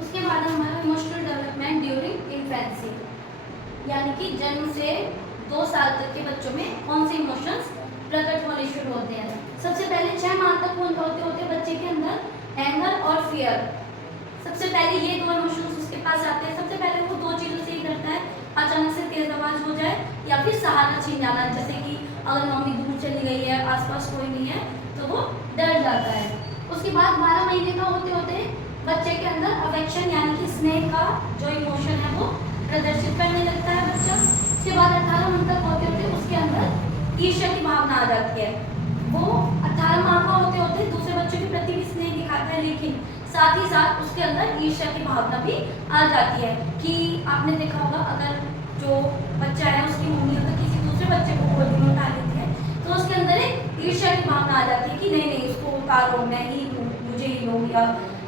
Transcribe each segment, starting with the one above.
उसके बाद हमारा इमोशनल डेवलपमेंट ड्यूरिंग इन्फेंसी, यानी कि जन्म से 2 साल तक के बच्चों में कौन से इमोशंस प्रकट होने शुरू होते हैं। सबसे पहले 6 माह तक होते होते बच्चे के अंदर एंगर और फियर, सबसे पहले ये 2 इमोशंस उसके पास आते हैं। सबसे पहले वो 2 चीज़ों से ही करता है, अचानक से तेज आवाज हो जाए या फिर सहारा छीन जाना, जैसे कि अगर मम्मी दूर चली गई है, आसपास कोई नहीं है तो वो डर जाता है। उसके बाद 12 महीने का होते होते बच्चे के अंदर अफेक्शन यानी कि स्नेह का जो इमोशन है वो प्रदर्शित करने लगता है बच्चा। उसके बाद 18 माह तक होते होते उसके अंदर ईर्ष्या की भावना आ जाती है। वो 18 माह का होते होते दूसरे बच्चों के प्रति भी स्नेह दिखाता है, लेकिन साथ ही साथ उसके अंदर ईर्ष्या की भावना भी आ जाती है। कि आपने देखा होगा अगर जो बच्चा है उसकी मम्मी अगर किसी दूसरे बच्चे को गोदी में उठा लेती है तो उसके अंदर एक ईर्ष्या की भावना आ जाती है कि नहीं नहीं उसको उतारो, मैं ही लूँ, मुझे ही लो, या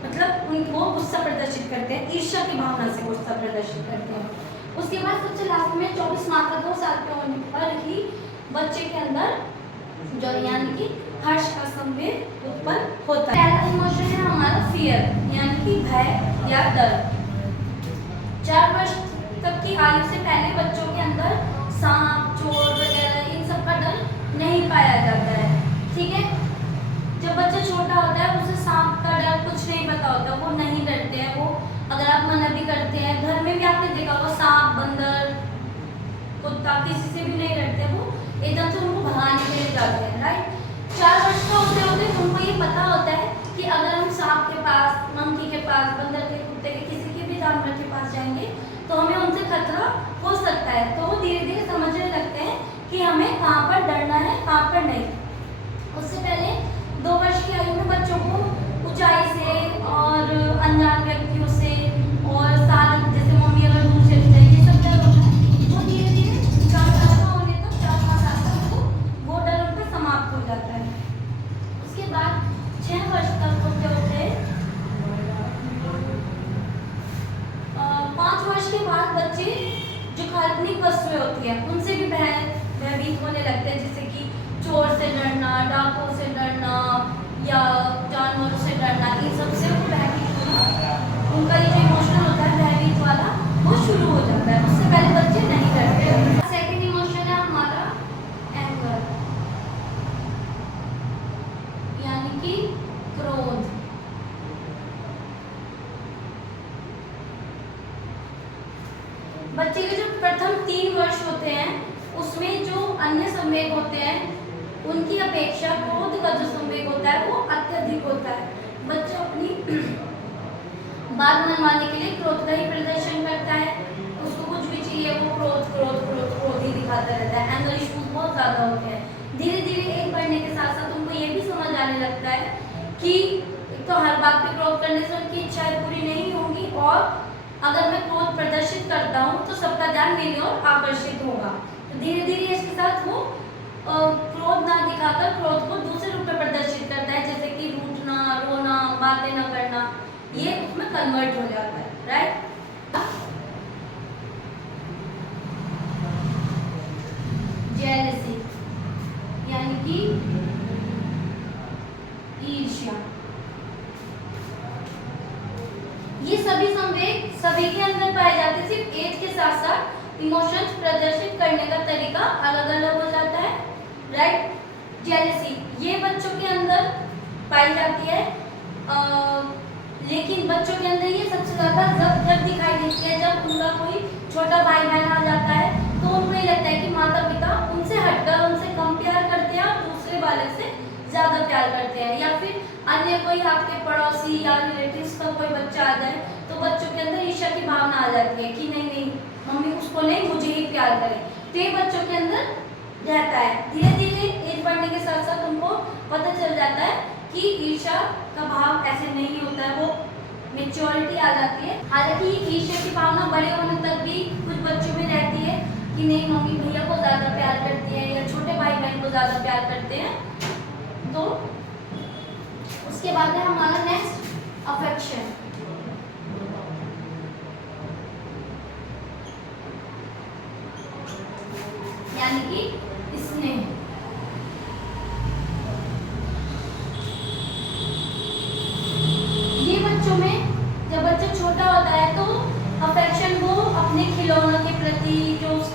मतलब वो गुस्सा प्रदर्शित करते हैं, ईर्ष्या की भावना से गुस्सा प्रदर्शित करते हैं। उसके बाद सबसे लास्ट में 24 माह का 2 साल के होने पर ही बच्चे के अंदर जो यानी कि हर्ष का संवेग उत्पन्न होता है। पहला इमोशन है हमारा फियर, यानी कि भय या डर। 4 वर्ष तक की आयु से पहले बच्चों के अंदर सांप, चोर वगैरह इन सब का डर नहीं पाया जाता है। ठीक है, जब बच्चा छोटा होता है उसे सांप का डर कुछ नहीं पता होता, वो नहीं डरते हैं। वो अगर आप मना भी करते हैं, घर में भी आपने देखा होगा सांप, बंदर, कुत्ता किसी से भी नहीं डरते, वो एकदम से उनको भगाने के लिए जाते हैं। राइट, 4 वर्ष का होते होते उनको ये पता होता है कि अगर हम सांप के पास, मंकी के पास, बंदर के, कुत्ते के, किसी के भी जानवर के पास जाएंगे तो हमें उनसे खतरा हो सकता है। तो वो धीरे धीरे समझने लगते हैं कि हमें कहाँ पर डरना है, कहाँ पर नहीं। उससे पहले 2 वर्ष की आयु में बच्चों को ऊंचाई से और अनजान व्यक्तियों से और साथ जैसे मम्मी अगर दूर चली जाए ये सब डर होता है। वो धीरे धीरे 4 साल का होने तक, 4-5 साल तक वो डर उनका समाप्त हो जाता है। उसके बाद 6 वर्ष तक होते होते 5 वर्ष के बाद बच्चे जो काल्पनिक वस्तुएं होती है उनसे भी भयभीत होने लगते हैं, जैसे कि चोर से डरना, डाकुओं से डरना या जानवरों से डरना, इन सबसे वो भयभीत होना, उनका ये जो इमोशन होता है भयभीत वाला वो शुरू हो जाता है। उससे पहले बच्चे नहीं डरते। सेकंड इमोशन है हमारा एंगर, यानी कि क्रोध। बच्चे के जो प्रथम 3 वर्ष होते हैं उसमें जो अन्य संवेग होते हैं उनकी अपेक्षा क्रोध का जो संवेग होता है वो अत्यधिक होता है। बच्चा अपनी बात मनवाने के लिए क्रोध का ही प्रदर्शन करता है, उसको कुछ भी चाहिए वो क्रोध क्रोध क्रोध क्रोध ही दिखाता रहता है। एंगर इश्यूज बहुत ज़्यादा होते हैं। धीरे धीरे एज बढ़ने के साथ साथ उनको ये भी समझ आने लगता है कि एक तो हर बात पे क्रोध करने से उनकी इच्छाएं पूरी नहीं होंगी, और अगर मैं क्रोध प्रदर्शित करता हूँ तो सबका ध्यान मेरी ओर आकर्षित होगा। तो धीरे धीरे इसके साथ वो क्रोध ना दिखाकर क्रोध को दूसरे रूप में प्रदर्शित करता है, जैसे कि रूठना, रोना, बातें न करना, ये उसमें कन्वर्ट हो जाता है। राइट, जेलसी यानी कि ईर्ष्या। ये सभी संवेग सभी के अंदर पाए जाते हैं, सिर्फ एज के साथ साथ इमोशंस प्रदर्शित करने का तरीका अलग अलग हो जाता है। राइट, जेलसी ये बच्चों के अंदर पाई जाती है, लेकिन बच्चों के अंदर ये सबसे ज़्यादा जब दिखाई देती है जब उनका कोई छोटा भाई बहन आ जाता है तो उनको ये लगता है कि माता पिता उनसे हटकर उनसे कम प्यार करते हैं और दूसरे बालक से ज़्यादा प्यार करते हैं, या फिर अन्य कोई आपके पड़ोसी या रिलेटिव्स का कोई बच्चा आ जाए तो बच्चों के अंदर ईर्ष्या की भावना आ जाती है कि नहीं नहीं मम्मी उसको नहीं, मुझे ही प्यार करे। तो ये बच्चों के अंदर रहता है। धीरे धीरे एज बढ़ने के साथ साथ उनको पता चल जाता है कि ईर्ष्या का भाव ऐसे नहीं होता है, वो मेच्योरिटी आ जाती है। हालांकि ईर्ष्या की भावना बड़े होने तक भी कुछ बच्चों में रहती है कि नहीं मम्मी भैया को ज़्यादा प्यार करती है या छोटे भाई बहन को ज़्यादा प्यार करते हैं। तो उसके बाद है हमारा नेक्स्ट अफेक्शन, यानी कि स्नेह। ये बच्चों में जब बच्चा छोटा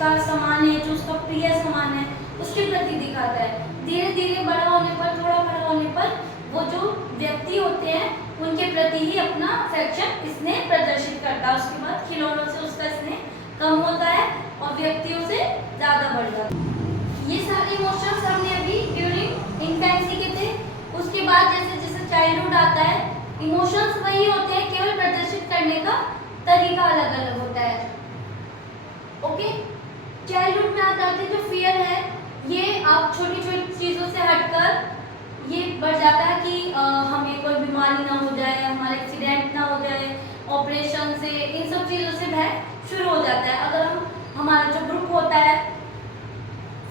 उसका सामान है, जो उसका प्रिय सामान है, उसके प्रति दिखाता है। धीरे धीरे बड़ा होने पर, थोड़ा बड़ा होने पर वो जो व्यक्ति होते हैं उनके प्रति ही अपना अफेक्शन स्नेह प्रदर्शित करता है। उसके बाद खिलौनों से उसका स्नेह कम होता है और व्यक्तियों से ज़्यादा बढ़ जाता है। ये सारे इमोशंस हमने अभी ड्यूरिंग इन्फेंसी के थे। उसके बाद जैसे जैसे चाइल्डहुड आता है, इमोशंस वही होते हैं, केवल प्रदर्शित करने का तरीका अलग अलग होता है। ओके, चाइल्डहुड में आता है जो फियर है, ये आप छोटी छोटी चीज़ों से हटकर ये बढ़ जाता है कि हमें कोई बीमारी ना हो जाए, हमारा एक्सीडेंट ना हो जाए, ऑपरेशन से, इन सब चीज़ों से भय शुरू हो जाता है। अगर हमारा जो ग्रुप होता है,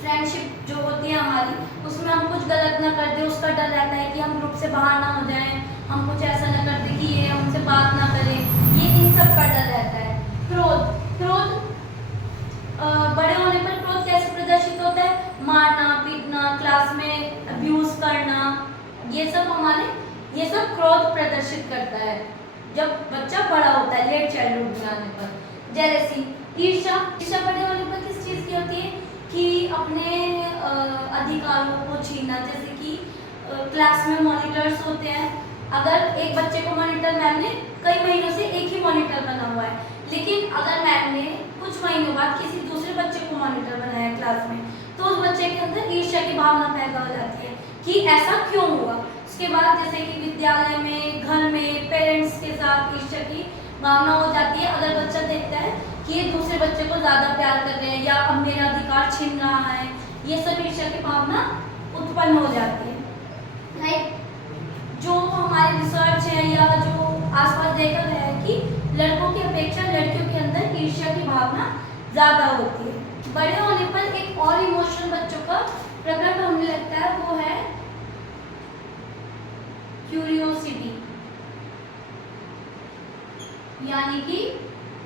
फ्रेंडशिप जो होती है हमारी, उसमें हम कुछ गलत ना कर दे, उसका डर रहता है कि हम ग्रुप से बाहर ना हो जाएं, हम कुछ ऐसा ना कर दे कि ये हमसे बात ना करें, ये इन सब का डर रहता है। क्रोध बड़े होने पर क्रोध कैसे प्रदर्शित होता है? मारना पीटना, क्लास में अब्यूज करना, ये सब क्रोध प्रदर्शित करता है जब बच्चा बड़ा होता है, लेट चाइल्डहुड में आने पर। जेलेसी, ईर्ष्या बड़े होने पर किस चीज़ की होती है? कि अपने अधिकारों को छीनना। जैसे कि क्लास में मॉनिटर्स होते हैं, अगर एक बच्चे को मॉनिटर मैम ने कई महीनों से एक ही मॉनिटर बना हुआ है, लेकिन अगर मैम ने कुछ महीनों बाद किसी दूसरे बच्चे को मॉनिटर बनाया क्लास में, तो उस बच्चे के अंदर ईर्ष्या की भावना पैदा हो जाती है कि ऐसा क्यों हुआ। उसके बाद जैसे कि विद्यालय में, घर में, पेरेंट्स के साथ ईर्ष्या की भावना हो जाती है। अगर बच्चा देखता है कि ये दूसरे बच्चे को ज़्यादा प्यार कर रहे हैं या अब मेरा अधिकार छीन रहा है, ये सब ईर्ष्या की भावना उत्पन्न हो जाती है। राइट, जो हमारे रिसर्च है या जो आसपास देखा गया है कि लड़कों की अपेक्षा लड़कियों के अंदर ईर्ष्या की भावना ज़्यादा होती है। बड़े होने पर एक और इमोशन बच्चों का प्रकट होने लगता है, वो है क्यूरियोसिटी, यानी कि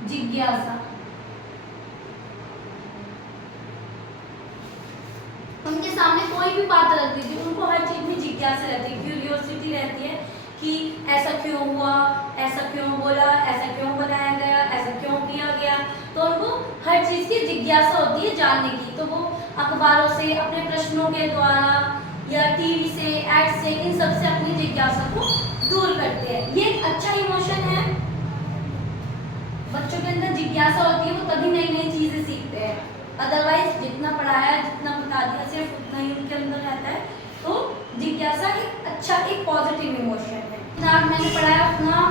जिज्ञासा। उनके सामने कोई भी बात रख दीजिए, उनको हर चीज में जिज्ञासा रहती है, क्यूरियोसिटी रहती है कि ऐसा क्यों हुआ, ऐसा क्यों बोला, ऐसा क्यों बनाया गया, ऐसा क्यों किया गया। तो उनको हर चीज़ की जिज्ञासा होती है जानने की। तो वो अखबारों से, अपने प्रश्नों के द्वारा या टीवी से, एड से, इन सब से अपनी जिज्ञासा को दूर करते हैं। ये एक अच्छा इमोशन है। बच्चों के अंदर जिज्ञासा होती है, वो तभी नई नई चीज़ें सीखते हैं। अदरवाइज जितना पढ़ाया, जितना बता दिया, सिर्फ उतना ही उनके अंदर रहता है। तो जिज्ञासा एक अच्छा, एक पॉजिटिव इमोशन है। जितना मैंने पढ़ाया उतना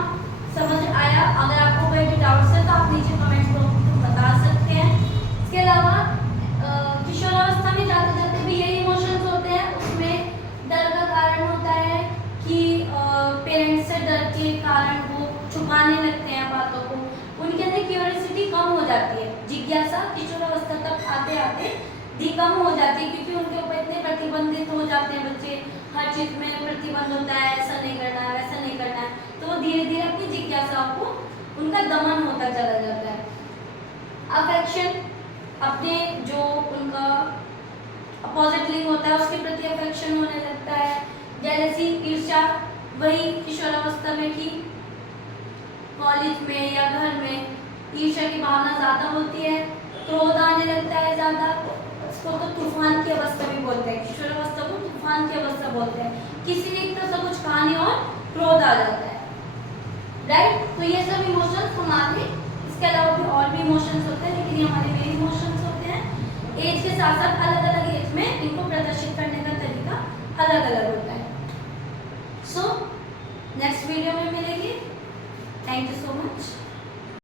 समझ आया। अगर आपको कोई भी डाउट्स है तो आप नीचे कमेंट्स बॉक्स में बता सकते हैं। इसके अलावा किशोरावस्था में जाते जाते भी यही इमोशंस होते हैं। उसमें डर का कारण होता है कि पेरेंट्स से डर के कारण वो छुपाने लगते हैं बातों को। उनके अंदर क्यूरियोसिटी कम हो जाती है। जिज्ञासा किशोरावस्था तक आते आते कम हो जाती है, क्योंकि उनके ऊपर इतने प्रतिबंधित हो जाते हैं बच्चे, हर चीज़ में प्रतिबंध होता है, ऐसा नहीं करना है, वैसा नहीं करना है। तो वो धीरे धीरे अपनी जिज्ञासाओं को, उनका दमन होता चला जाता है। अफेक्शन, अपने जो उनका अपोजिट लिंग होता है उसके प्रति अफेक्शन होने लगता है। जेलसी, ईर्ष्या, वही किशोरावस्था में कि कॉलेज में या घर में ईर्ष्या की भावना ज़्यादा होती है। क्रोध आने लगता है ज़्यादा, उसको तो तूफान की अवस्था भी बोलते हैं। किशोरावस्था को तूफान की अवस्था बोलते हैं। किसी ने एक तरह से कुछ कहा नहीं और क्रोध आ जाता है। राइट, तो ये सब इमोशंस हमारे, इसके अलावा भी और भी इमोशंस होते हैं, लेकिन ये हमारे मेन इमोशंस होते हैं। एज के साथ साथ अलग अलग एज में इनको प्रदर्शित करने का तरीका अलग अलग होता है। सो नेक्स्ट वीडियो में मिलेंगे। Thank you so much.